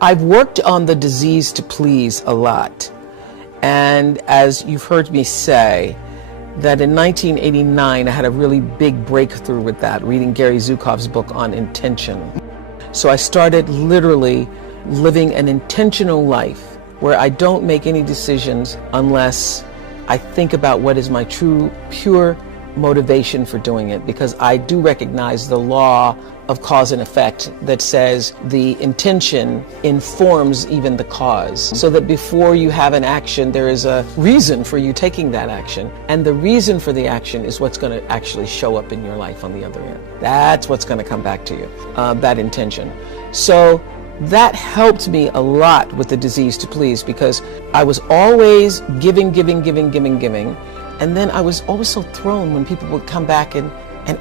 I've worked on the disease to please a lot. And as you've heard me say, that in 1989, I had a really big breakthrough with that, reading Gary Zukav's book on intention. So I started literally living an intentional life where I don't make any decisions unless I think about what is my true, pure motivation for doing it, because I do recognize the law of cause and effect that says the intention informs even the cause, so that before you have an action, there is a reason for you taking that action, and the reason for the action is what's going to actually show up in your life on the other end. That's what's going to come back to you, that intention. So that helped me a lot with the disease to please, because I was always giving, and then I was always so thrown when people would come back and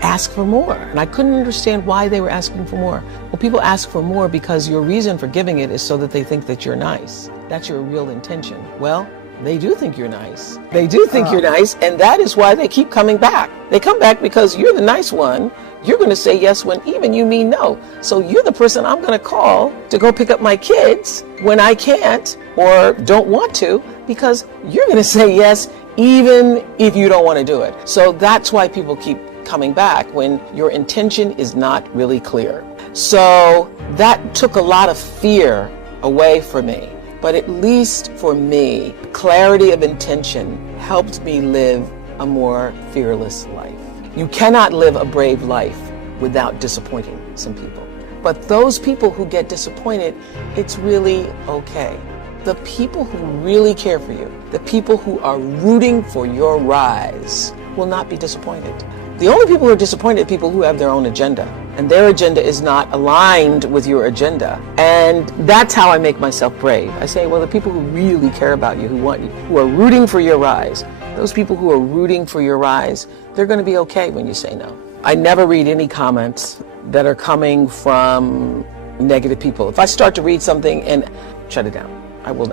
ask for more. And I couldn't understand why they were asking for more. Well, people ask for more because your reason for giving it is so that they think that you're nice. That's your real intention. Well, they do think you're nice. They do think you're nice, and that is why they keep coming back. They come back because you're the nice one. You're going to say yes when even you mean no. So you're the person I'm going to call to go pick up my kids when I can't or don't want to, because you're going to say yes even if you don't want to do it. So that's why people keep coming back, when your intention is not really clear. So that took a lot of fear away from me. But at least for me, clarity of intention helped me live a more fearless life. You cannot live a brave life without disappointing some people. But those people who get disappointed, it's really okay. The people who really care for you, the people who are rooting for your rise, will not be disappointed. The only people who are disappointed are people who have their own agenda, and their agenda is not aligned with your agenda. And that's how I make myself brave. I say, well, the people who really care about you, who want you, who are rooting for your rise, those people who are rooting for your rise, they're going to be okay when you say no. I never read any comments that are coming from negative people. If I start to read something and shut it down, I will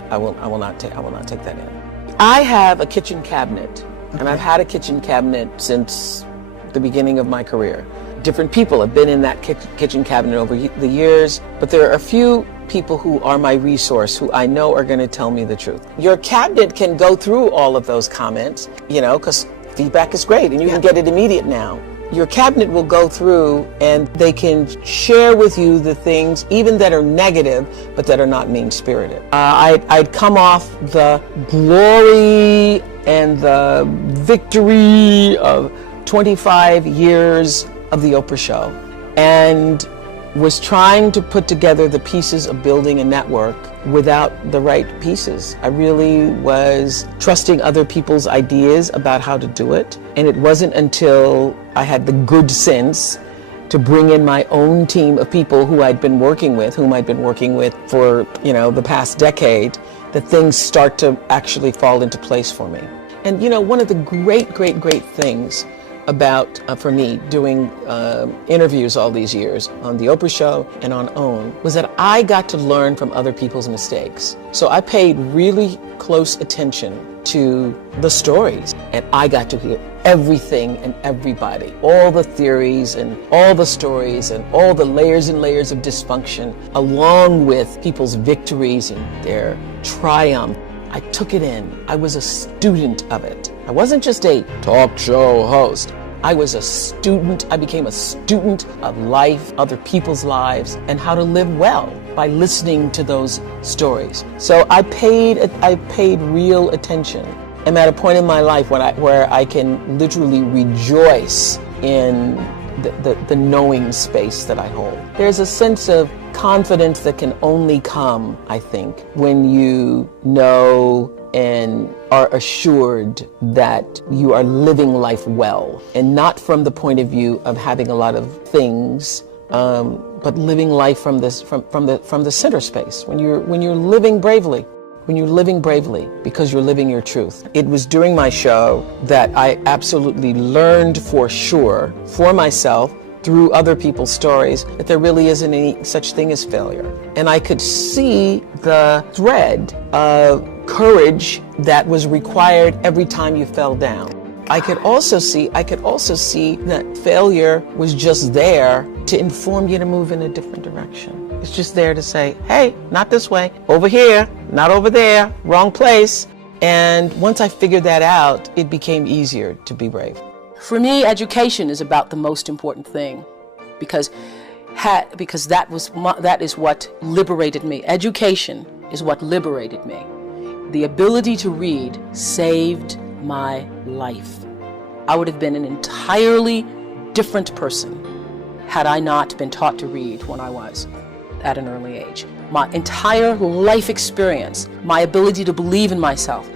not take that in. I have a kitchen cabinet, and I've had a kitchen cabinet since the beginning of my career. Different people have been in that kitchen cabinet over the years, but there are a few people who are my resource, who I know are going to tell me the truth. Your cabinet can go through all of those comments, because feedback is great and you can get it immediate now. Your cabinet will go through and they can share with you the things, even that are negative, but that are not mean-spirited. I'd come off the glory and the victory of 25 years of the Oprah Show, and was trying to put together the pieces of building a network without the right pieces. I really was trusting other people's ideas about how to do it, and it wasn't until I had the good sense to bring in my own team of people whom I'd been working with for, the past decade, that things start to actually fall into place for me. And one of the great things about, for me, doing interviews all these years on the Oprah Show and on OWN, was that I got to learn from other people's mistakes. So I paid really close attention to the stories, and I got to hear everything and everybody, all the theories and all the stories and all the layers and layers of dysfunction, along with people's victories and their triumph. I took it in. I was a student of it. I wasn't just a talk show host. I was a student. I became a student of life, other people's lives, and how to live well by listening to those stories. So I paid real attention. I'm at a point in my life where I can literally rejoice in the knowing space that I hold. There's a sense of confidence that can only come, I think, when you know and are assured that you are living life well, and not from the point of view of having a lot of things, but living life from the center space. When you're living bravely. When you're living bravely because you're living your truth. It was during my show that I absolutely learned for sure, for myself, through other people's stories, that there really isn't any such thing as failure. And I could see the thread of courage that was required every time you fell down. I could also see that failure was just there to inform you to move in a different direction. It's just there to say, hey, not this way, over here, not over there, wrong place. And once I figured that out, it became easier to be brave. For me, education is about the most important thing, because that is what liberated me. Education is what liberated me. The ability to read saved my life. I would have been an entirely different person had I not been taught to read when I was at an early age. My entire life experience, my ability to believe in myself,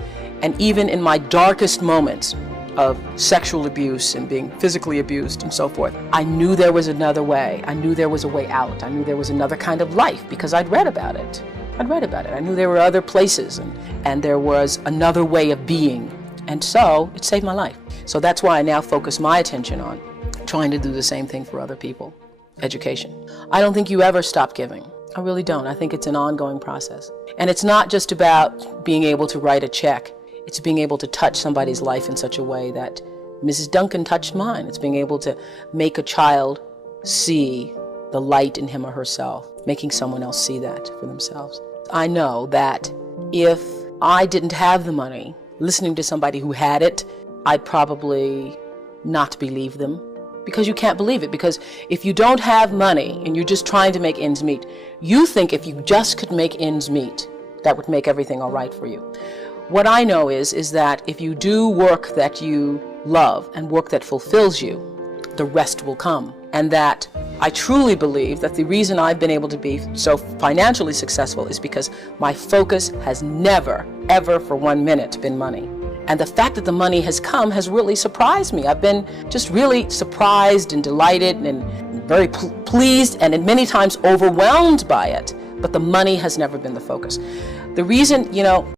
and even in my darkest moments of sexual abuse and being physically abused and so forth, I knew there was another way. I knew there was a way out. I knew there was another kind of life because I'd read about it. I knew there were other places and there was another way of being. And so it saved my life. So that's why I now focus my attention on trying to do the same thing for other people. Education. I don't think you ever stop giving. I really don't. I think it's an ongoing process. And it's not just about being able to write a check. It's being able to touch somebody's life in such a way that Mrs. Duncan touched mine. It's being able to make a child see the light in him or herself, making someone else see that for themselves. I know that if I didn't have the money, listening to somebody who had it, I'd probably not believe them. Because you can't believe it. Because if you don't have money and you're just trying to make ends meet, you think if you just could make ends meet, that would make everything all right for you. What I know is that if you do work that you love and work that fulfills you, the rest will come. And that I truly believe that the reason I've been able to be so financially successful is because my focus has never, ever for 1 minute been money. And the fact that the money has come has really surprised me. I've been just really surprised and delighted and very pleased and many times overwhelmed by it. But the money has never been the focus. The reason,